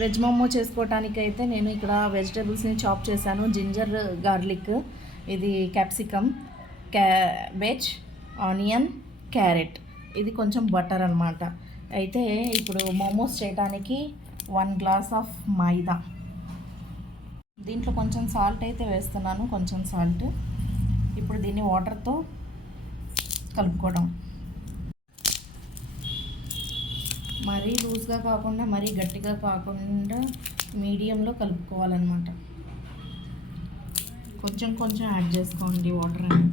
Veg momo చేసుకోవటానికి అయితే నేను ఇక్కడ వెజిటేబుల్స్ని చాప్ చేశాను. జింజర్ గార్లిక్, ఇది క్యాప్సికమ్, క్యాబేజ్, ఆనియన్, క్యారెట్, ఇది కొంచెం బటర్ అనమాట. అయితే ఇప్పుడు మోమోస్ చేయడానికి 1 గ్లాస్ ఆఫ్ మైదా, దీంట్లో కొంచెం సాల్ట్ అయితే వేస్తున్నాను, కొంచెం సాల్ట్. ఇప్పుడు దీన్ని వాటర్తో కలుపుకోవడం. మరీ లూజ్గా కాకుండా మరీ గట్టిగా కాకుండా మీడియంలో కలుపుకోవాలన్నమాట. కొంచెం కొంచెం యాడ్ చేసుకోండి వాటర్ అనేది.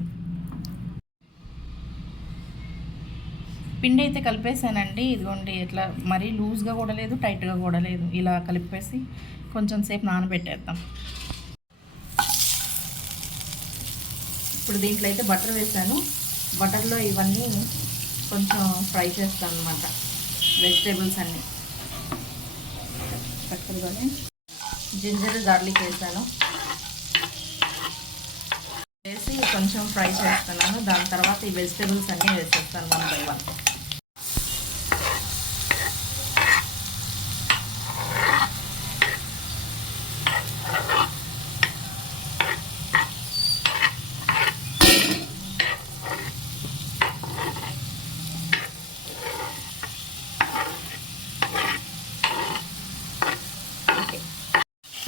పిండి అయితే కలిపేసానండి. ఇదిగోండి, ఇట్లా మరీ లూజ్గా కూడా లేదు, టైట్గా కూడా లేదు. ఇలా కలిపేసి కొంచెం సేపు నానబెట్టేద్దాం. ఇప్పుడు దీంట్లో అయితే బటర్ వేసాను. బటర్లో ఇవన్నీ కొంచెం ఫ్రై చేస్తాను అనమాట, వెజిటేబుల్స్ అన్నీ. చక్కగానే జింజర్ గార్లిక్ వేసాను, వేసి కొంచెం ఫ్రై చేస్తున్నాను. దాని తర్వాత ఈ వెజిటేబుల్స్ అన్నీ వేసేస్తాను 1 by 1.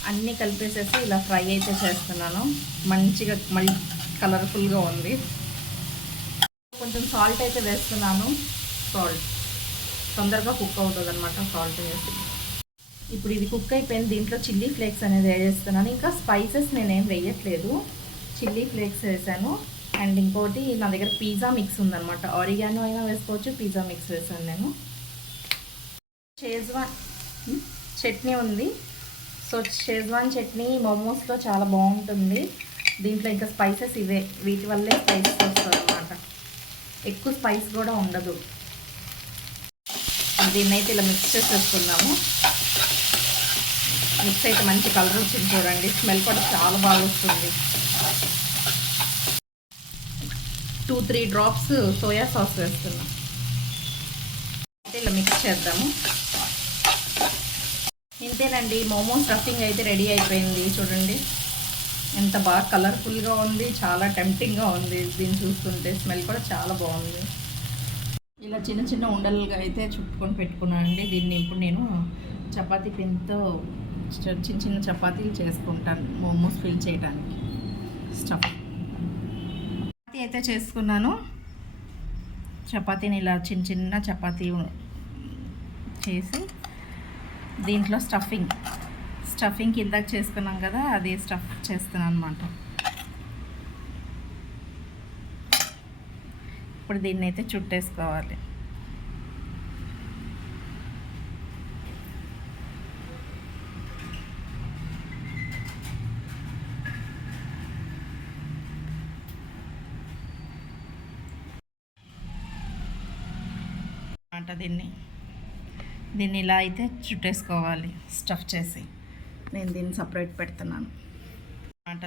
అన్నీ కలిపేసేసి ఇలా ఫ్రై అయితే చేస్తున్నాను. మంచిగా మళ్ళీ కలర్ఫుల్గా ఉంది. కొంచెం సాల్ట్ అయితే వేస్తున్నాను. సాల్ట్ తొందరగా కుక్ అవుతుంది అనమాట సాల్ట్ వేసి. ఇప్పుడు ఇది కుక్ అయిపోయింది. దీంట్లో చిల్లీ ఫ్లేక్స్ అనేది వేసేస్తున్నాను. ఇంకా స్పైసెస్ నేనేం వేయట్లేదు, చిల్లీ ఫ్లేక్స్ వేసాను. అండ్ ఇంకోటి నా దగ్గర పిజ్జా మిక్స్ ఉందన్నమాట. ఆరిగానో అయినా వేసుకోవచ్చు, పిజ్జా మిక్స్ వేసాను నేను. షేజ్వాన్ చట్నీ ఉంది. సో షేజ్వాన్ చట్నీ మోమోస్లో చాలా బాగుంటుంది. దీంట్లో ఇంకా స్పైసెస్ ఇవే, వీటి వల్లే స్పైసెస్ వస్తుంది అన్నమాట. ఎక్కువ స్పైస్ కూడా ఉండదు. దీన్ని అయితే ఇలా మిక్స్ చేసేసుకుందాము. మిక్స్ అయితే మంచి కలర్ వచ్చింది చూడండి. స్మెల్ కూడా చాలా బాగా వస్తుంది. 2-3 డ్రాప్స్ సోయా సాస్ వేస్తున్నాం. అయితే ఇలా మిక్స్ చేద్దాము. ఇంతేనండి, మోమో స్టఫింగ్ అయితే రెడీ అయిపోయింది. చూడండి ఎంత బాగా కలర్ఫుల్గా ఉంది, చాలా టెంప్టింగ్గా ఉంది. దీన్ని చూస్తుంటే స్మెల్ కూడా చాలా బాగుంది. ఇలా చిన్న చిన్న ఉండలుగా అయితే చుట్టుకొని పెట్టుకున్నానండి. దీన్ని ఇప్పుడు నేను చపాతీ పిండితో చిన్న చిన్న చపాతీలు చేసుకుంటాను మోమోస్ ఫిల్ చేయడానికి. స్టఫ్ చపాతీ అయితే చేసుకున్నాను. చపాతీని ఇలా చిన్న చిన్న చపాతీ చేసి దీంట్లో స్టఫింగ్ ఇందాక చేసుకున్నాం కదా, అది స్టఫ్ చేస్తున్నాను అనమాట. ఇప్పుడు దీన్ని అయితే చుట్టేసుకోవాలి. దీన్ని ఇలా అయితే చుట్టేసుకోవాలి స్టఫ్ చేసి. నేను దీన్ని సపరేట్ పెడుతున్నాను అన్నమాట.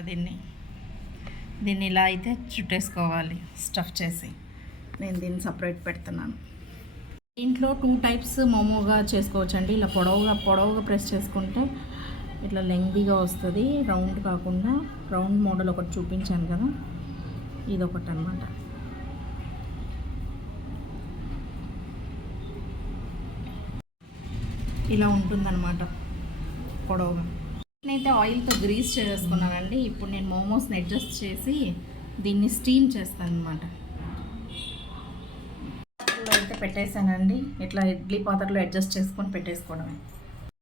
దీన్ని ఇలా అయితే చుట్టేసుకోవాలి స్టఫ్ చేసి. నేను దీన్ని సపరేట్ పెడుతున్నాను. దీంట్లో 2 టైప్స్ మోమోగా చేసుకోవచ్చండి. ఇలా పొడవుగా ప్రెస్ చేసుకుంటే ఇట్లా లెంగ్తీగా వస్తుంది, రౌండ్ కాకుండా. రౌండ్ మోడల్ ఒకటి చూపించాను కదా, ఇదొకటి అనమాట. ఇలా ఉంటుందన్నమాట పొడవుగా. నేనైతే ఆయిల్తో గ్రీస్ చేసుకున్నానండి. ఇప్పుడు నేను మోమోస్ని అడ్జస్ట్ చేసి దీన్ని స్టీమ్ చేస్తాను అనమాట. అయితే పెట్టేశానండి. ఇట్లా ఇడ్లీ పాత్రలో అడ్జస్ట్ చేసుకొని పెట్టేసుకోవడమే.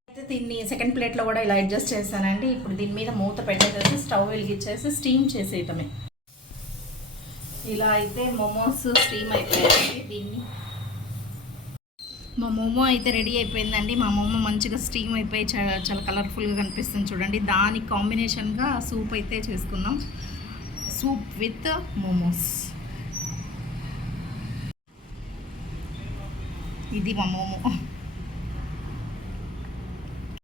అయితే దీన్ని సెకండ్ ప్లేట్లో కూడా ఇలా అడ్జస్ట్ చేశానండి. ఇప్పుడు దీని మీద మూత పెట్టేసేసి స్టవ్ వెలిగించేసి స్టీమ్ చేసేయటమే. ఇలా అయితే మోమోస్ స్టీమ్ అయిపోయాయి. దీన్ని మా మోమో అయితే రెడీ అయిపోయిందండి. మా మోమో మంచిగా స్టీమ్ అయిపోయి చాలా కలర్ఫుల్గా కనిపిస్తుంది చూడండి. దానికి కాంబినేషన్గా సూప్ అయితే చేసుకున్నాం, సూప్ విత్ మోమోస్. ఇది మా మోమో.